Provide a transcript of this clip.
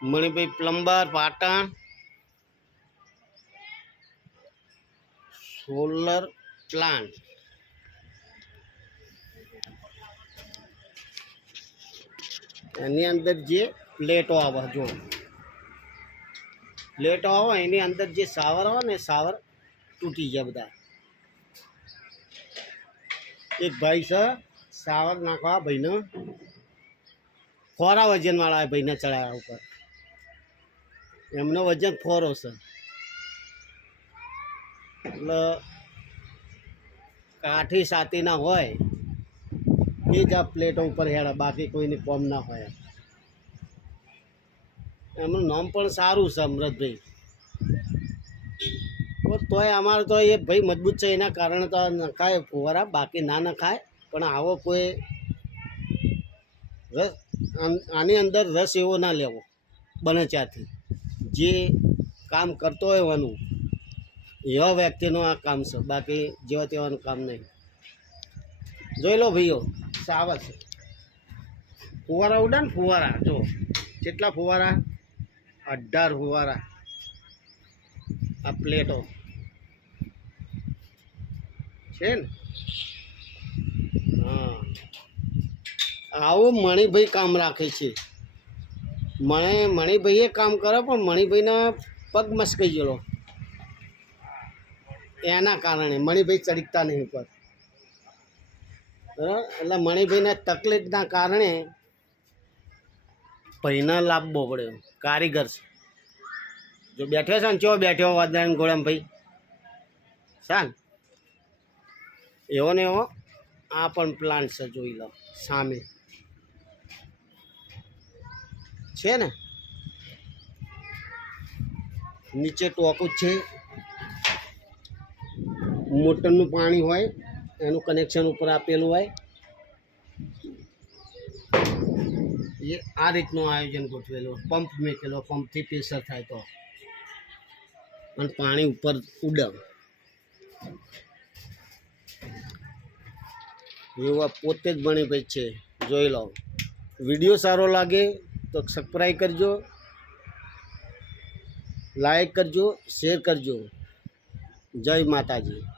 Manibhai plumber Patan solar plant એની અંદર જે પ્લેટો આવે જો પ્લેટો આવે એની અંદર જે સાવર આવે ને સાવર તૂટી જાય બધા એક ભાઈ છે સાવર નાખવા ભાઈને ફોરા વજનવાળા ભાઈને ચડાવ્યા ઉપર એમનો વજન ફોરો છે એટલે કાઠી સાતી ના હોય એ જ આ પ્લેટો ઉપર હેડા બાકી કોઈને કોમ ના હોય એમનું નામ પણ સારું છે અમૃતભાઈ તોય અમારે તો એ ભાઈ મજબૂત છે એના કારણે તો નખાય ફુવારા બાકી ના નખાય પણ આવો કોઈ રસ આની અંદર રસ એવો ના લેવો બને ત્યાંથી જે કામ કરતો હોય એવાનું એવા વ્યક્તિનું આ કામ છે બાકી જેવા તેવાનું કામ નહીં જોઈ લો ભાઈઓ સાવર છે ફુવારા ઉડે ને ફુવારા જો કેટલા ફુવારા 18 ફુવારા આ પ્લેટો છે ને હા આવું મણિભાઈ કામ રાખે છે મણિભાઈએ કામ કરે પણ મણિભાઈના પગ મસ્કાઈ ગયેલો એના કારણે મણિભાઈ ચડીકતા નહીં ઉપર બરાબર એટલે મણિભાઈના તકલીફના કારણે ભાઈને લાવવો પડ્યો કારીગર છે જો બેઠો છે ને ચો બેઠો વાદળ ગોળામ ભાઈ સાન એવો ને એવો આ પણ પ્લાન્ટ છે જોઈ લો સામે છે ને નીચે ટોકું છે મોટરનું પાણી હોય એનું કનેક્શન ઉપર આપેલું હોય એ આ રીતનું આયોજન ગોઠવેલું પંપ મૂકેલો પંપથી પ્રેશર થાય તો અને પાણી ઉપર ઉડે એવું આ પોતે જ બની ભાઈ છે જોઈ લો વિડીયો સારો લાગે તો સબસ્ક્રાઈબ કરજો લાઈક કરજો શેર કરજો જય માતાજી।